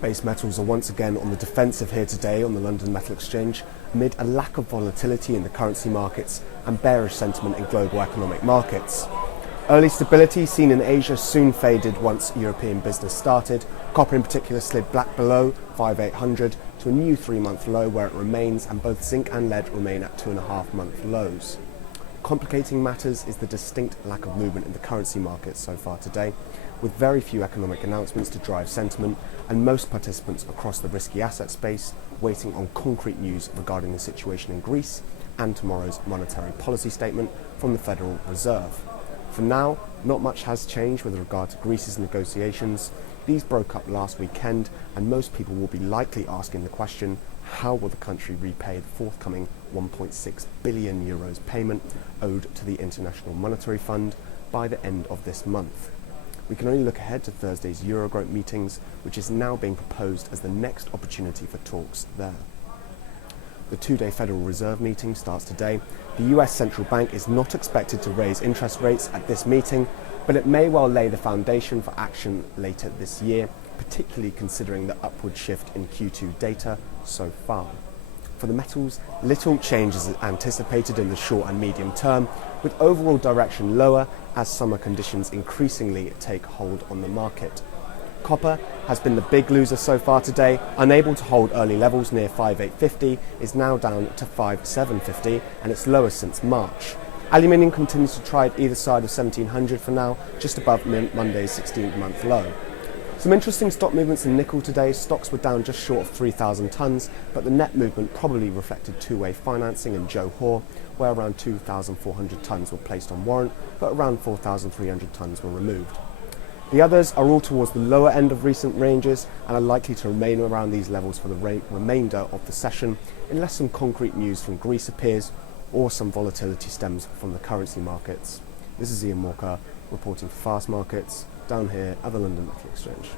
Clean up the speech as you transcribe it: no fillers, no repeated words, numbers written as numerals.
Base metals are once again on the defensive here today on the London Metal Exchange amid a lack of volatility in the currency markets and bearish sentiment in global economic markets. Early stability seen in Asia soon faded once European business started. Copper in particular slid back below 5,800 to a new 3-month low where it remains, and both zinc and lead remain at 2.5-month lows. Complicating matters is the distinct lack of movement in the currency markets so far today, with very few economic announcements to drive sentiment and most participants across the risky asset space waiting on concrete news regarding the situation in Greece and tomorrow's monetary policy statement from the Federal Reserve. For now, not much has changed with regard to Greece's negotiations. These broke up last weekend, and most people will be likely asking the question, how will the country repay the forthcoming 1.6 billion euros payment owed to the International Monetary Fund by the end of this month? We can only look ahead to Thursday's Eurogroup meetings, which is now being proposed as the next opportunity for talks there. The 2-day Federal Reserve meeting starts today. The US Central Bank is not expected to raise interest rates at this meeting, but it may well lay the foundation for action later this year, particularly considering the upward shift in Q2 data so far. For the metals, little change is anticipated in the short and medium term, with overall direction lower as summer conditions increasingly take hold on the market. Copper has been the big loser so far today, unable to hold early levels near 5,850, is now down to 5,750 and its lowest since March. Aluminium continues to trade either side of 1,700 for now, just above Monday's 16-month low. Some interesting stock movements in nickel today. Stocks were down just short of 3,000 tonnes, but the net movement probably reflected two-way financing in Johor, where around 2,400 tonnes were placed on warrant, but around 4,300 tonnes were removed. The others are all towards the lower end of recent ranges and are likely to remain around these levels for the remainder of the session, unless some concrete news from Greece appears or some volatility stems from the currency markets. This is Ian Walker reporting for FastMarkets down here at the London Metal Exchange.